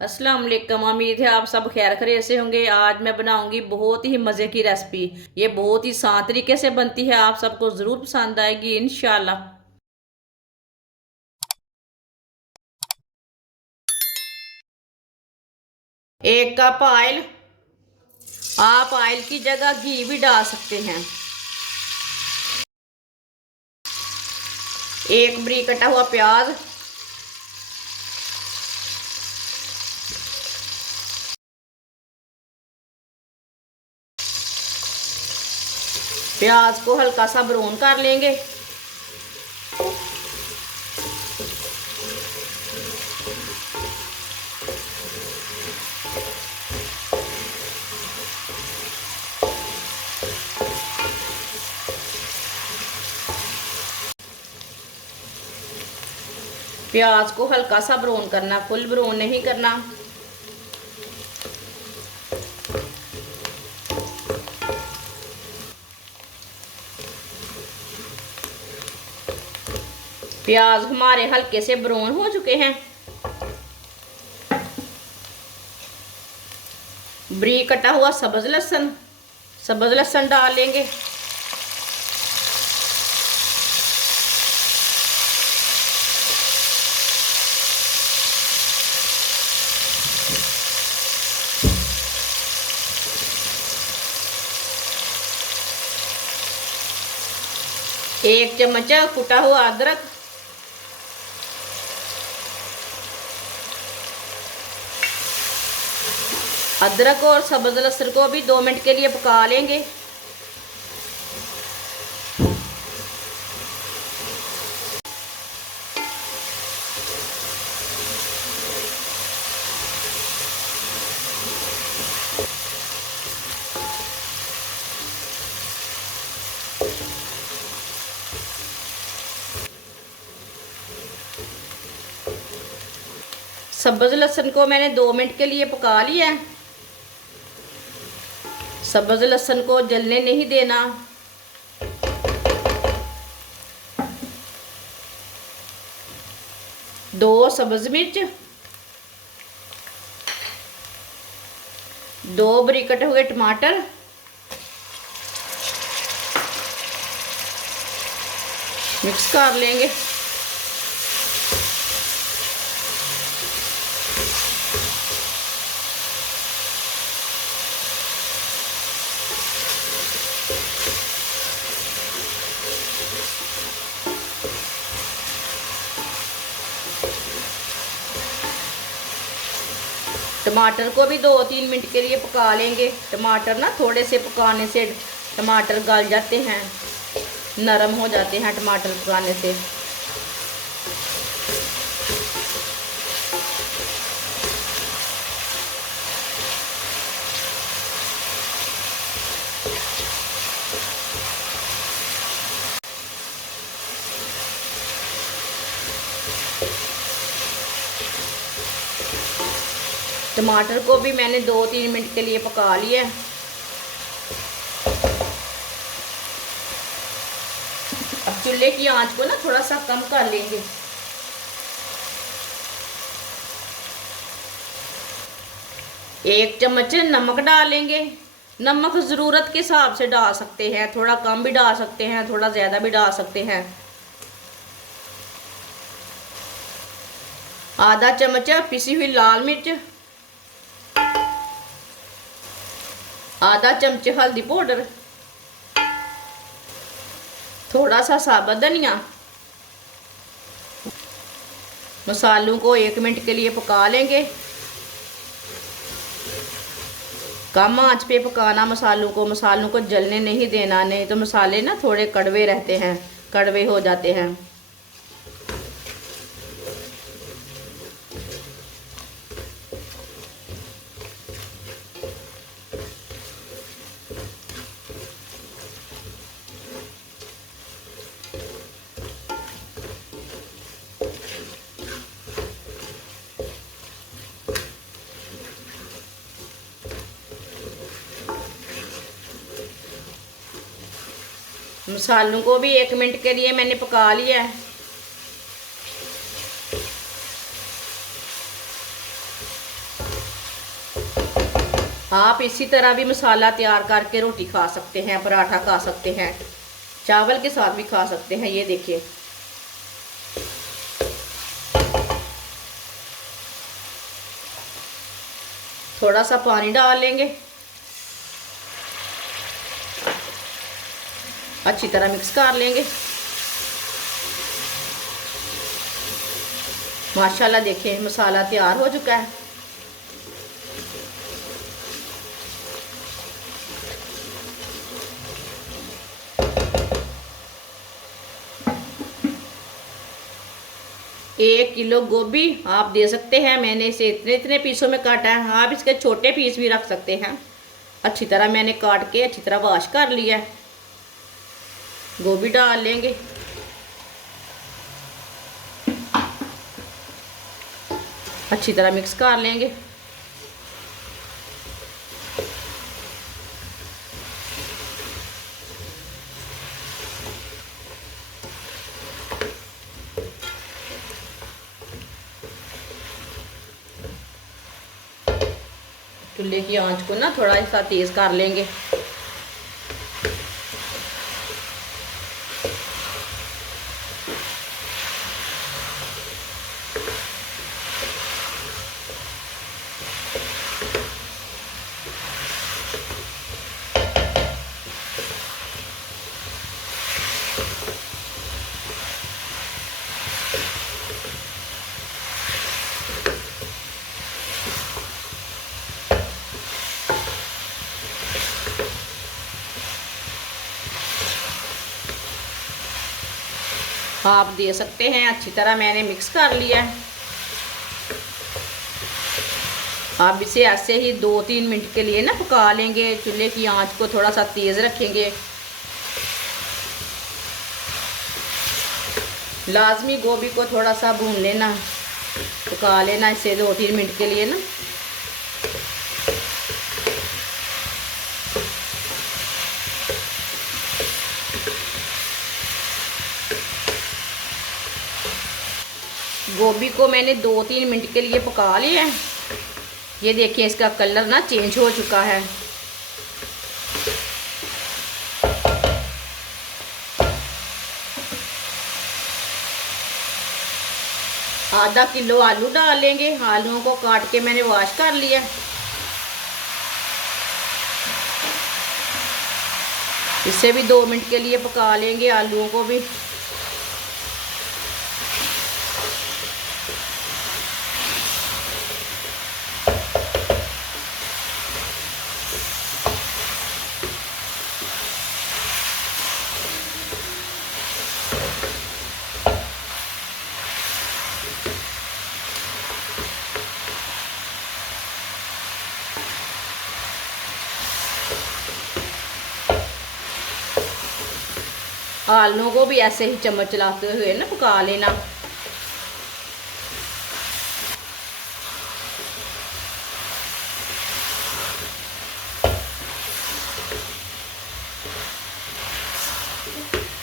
अस्सलाम वालेकुम। उम्मीद है आप सब खैर खैरियत से होंगे। आज मैं बनाऊंगी बहुत ही मज़े की रेसिपी। ये बहुत ही आसान तरीके से बनती है, आप सबको ज़रूर पसंद आएगी इंशाल्लाह। एक कप ऑयल, आप ऑयल की जगह घी भी डाल सकते हैं। एक बारीक कटा हुआ प्याज, प्याज को हल्का सा ब्राउन कर लेंगे। प्याज को हल्का सा ब्राउन करना, फुल ब्राउन नहीं करना। प्याज हमारे हल्के से ब्राउन हो चुके हैं। बारीक कटा हुआ सब्ज लहसुन डाल लेंगे। एक चम्मच कुटा हुआ अदरक, अदरक और सब्ज लहसुन को भी 2 मिनट के लिए पका लेंगे। सब्ज लहसुन को मैंने 2 मिनट के लिए पका लिया है। सब्ज लहसुन को जलने नहीं देना। दो सब्ज मिर्च, 2 बारीक कटे हुए टमाटर, मिक्स कर लेंगे। टमाटर को भी 2-3 मिनट के लिए पका लेंगे। टमाटर ना थोड़े से पकाने से टमाटर गल जाते हैं, नरम हो जाते हैं टमाटर पकाने से। टमाटर को भी मैंने 2-3 मिनट के लिए पका लिया। अब चूल्हे की आंच को ना थोड़ा सा कम कर लेंगे। एक चम्मच नमक डालेंगे। नमक ज़रूरत के हिसाब से डाल सकते हैं, थोड़ा कम भी डाल सकते हैं, थोड़ा ज़्यादा भी डाल सकते हैं। आधा चम्मच पिसी हुई लाल मिर्च, आधा चमच हल्दी पाउडर, थोड़ा सा साबुत धनिया। मसालों को 1 मिनट के लिए पका लेंगे। कम आंच पे पकाना मसालों को जलने नहीं देना, नहीं तो मसाले ना थोड़े कड़वे रहते हैं, कड़वे हो जाते हैं। मसालों को भी 1 मिनट के लिए मैंने पका लिया है। आप इसी तरह भी मसाला तैयार करके रोटी खा सकते हैं, पराठा खा सकते हैं, चावल के साथ भी खा सकते हैं। ये देखिए, थोड़ा सा पानी डाल लेंगे, अच्छी तरह मिक्स कर लेंगे। माशाल्लाह देखिए मसाला तैयार हो चुका है। एक किलो गोभी आप दे सकते हैं, मैंने इसे इतने इतने पीसों में काटा है। आप इसके छोटे पीस भी रख सकते हैं। अच्छी तरह मैंने काट के अच्छी तरह वॉश कर लिया है। गोभी डाल लेंगे, अच्छी तरह मिक्स कर लेंगे। चूल्हे की आंच को ना थोड़ा सा तेज़ कर लेंगे। आप दे सकते हैं, अच्छी तरह मैंने मिक्स कर लिया है। आप इसे ऐसे ही 2-3 मिनट के लिए ना पका लेंगे। चूल्हे की आंच को थोड़ा सा तेज़ रखेंगे। लाजमी गोभी को थोड़ा सा भून लेना, पका लेना इसे 2-3 मिनट के लिए ना। गोभी को मैंने 2-3 मिनट के लिए पका लिया है। ये देखिए इसका कलर ना चेंज हो चुका है। आधा किलो आलू डाल लेंगे। आलूओं को काट के मैंने वॉश कर लिया। इसे भी 2 मिनट के लिए पका लेंगे, आलूओं को भी। आलू को भी ऐसे ही चम्मच चलाते हुए ना पका लेना।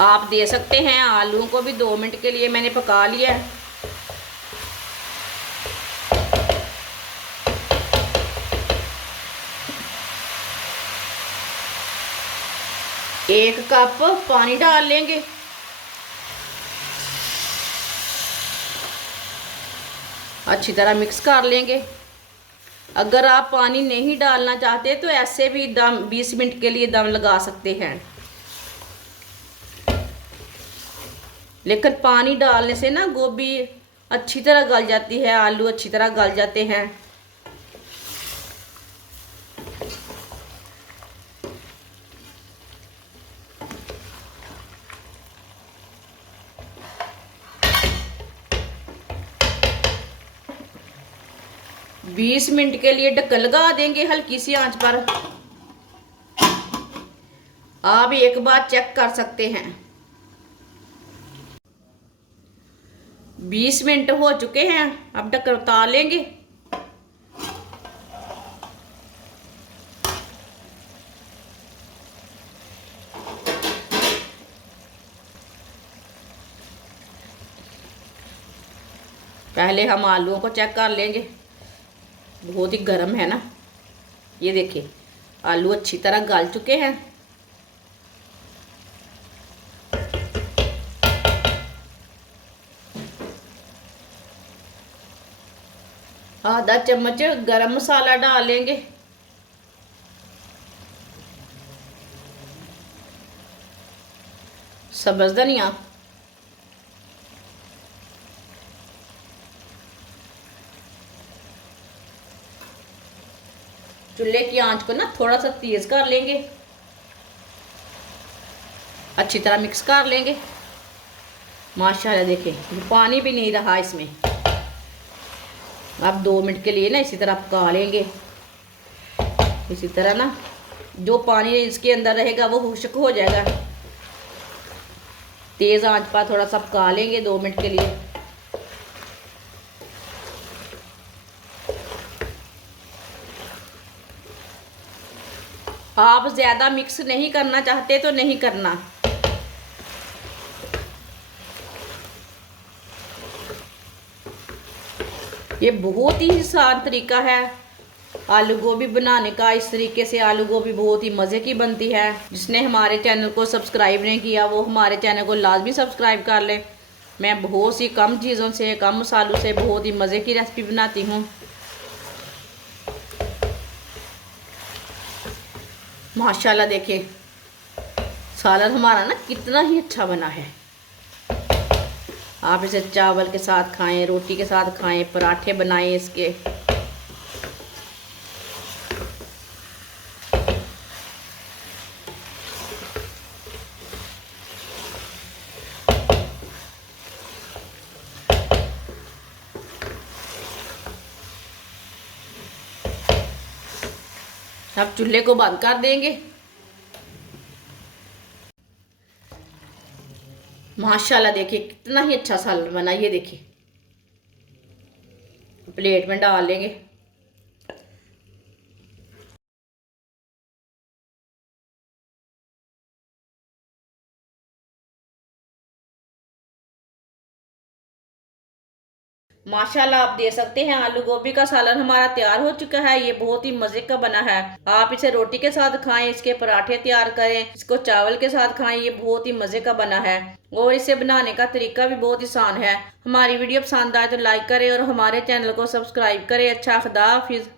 आप दे सकते हैं, आलू को भी 2 मिनट के लिए मैंने पका लिया है। एक कप पानी डाल लेंगे। अच्छी तरह मिक्स कर लेंगे। अगर आप पानी नहीं डालना चाहते तो ऐसे भी दम 20 मिनट के लिए दम लगा सकते हैं, लेकिन पानी डालने से ना गोभी अच्छी तरह गल जाती है, आलू अच्छी तरह गल जाते हैं। बीस मिनट के लिए ढक्कन लगा देंगे हल्की सी आंच पर। आप एक बार चेक कर सकते हैं। 20 मिनट हो चुके हैं, अब ढक्कन उतार लेंगे। पहले हम आलूओं को चेक कर लेंगे, बहुत ही गर्म है ना। ये देखिए आलू अच्छी तरह गल चुके हैं। आधा चम्मच गरम मसाला डालेंगे। सब्ज़ धनिया, चूल्हे की आंच को ना थोड़ा सा तेज कर लेंगे, अच्छी तरह मिक्स कर लेंगे। माशाल्लाह देखें पानी भी नहीं रहा इसमें। अब 2 मिनट के लिए ना इसी तरह पका लेंगे। इसी तरह ना जो पानी इसके अंदर रहेगा वो खुश्क हो जाएगा। तेज़ आंच पर थोड़ा सा पका लेंगे 2 मिनट के लिए। आप ज़्यादा मिक्स नहीं करना चाहते तो नहीं करना। ये बहुत ही आसान तरीका है आलू गोभी बनाने का। इस तरीके से आलू गोभी बहुत ही मज़े की बनती है। जिसने हमारे चैनल को सब्सक्राइब नहीं किया वो हमारे चैनल को लाजमी सब्सक्राइब कर ले। मैं बहुत सी कम चीज़ों से, कम मसालों से बहुत ही मज़े की रेसिपी बनाती हूँ। माशाल्लाह देखिए सालन हमारा ना कितना ही अच्छा बना है। आप इसे चावल के साथ खाएं, रोटी के साथ खाएं, पराठे बनाएं इसके। अब चूल्हे को बंद कर देंगे। माशाल्लाह देखिए कितना ही अच्छा सालन बना। ये देखिए प्लेट में डाल लेंगे। माशाल्लाह आप दे सकते हैं आलू गोभी का सालन हमारा तैयार हो चुका है। ये बहुत ही मजे का बना है। आप इसे रोटी के साथ खाएं, इसके पराठे तैयार करें, इसको चावल के साथ खाएं। ये बहुत ही मजे का बना है और इसे बनाने का तरीका भी बहुत आसान है। हमारी वीडियो पसंद आए तो लाइक करें और हमारे चैनल को सब्सक्राइब करें। अच्छा, खुदा हाफिज।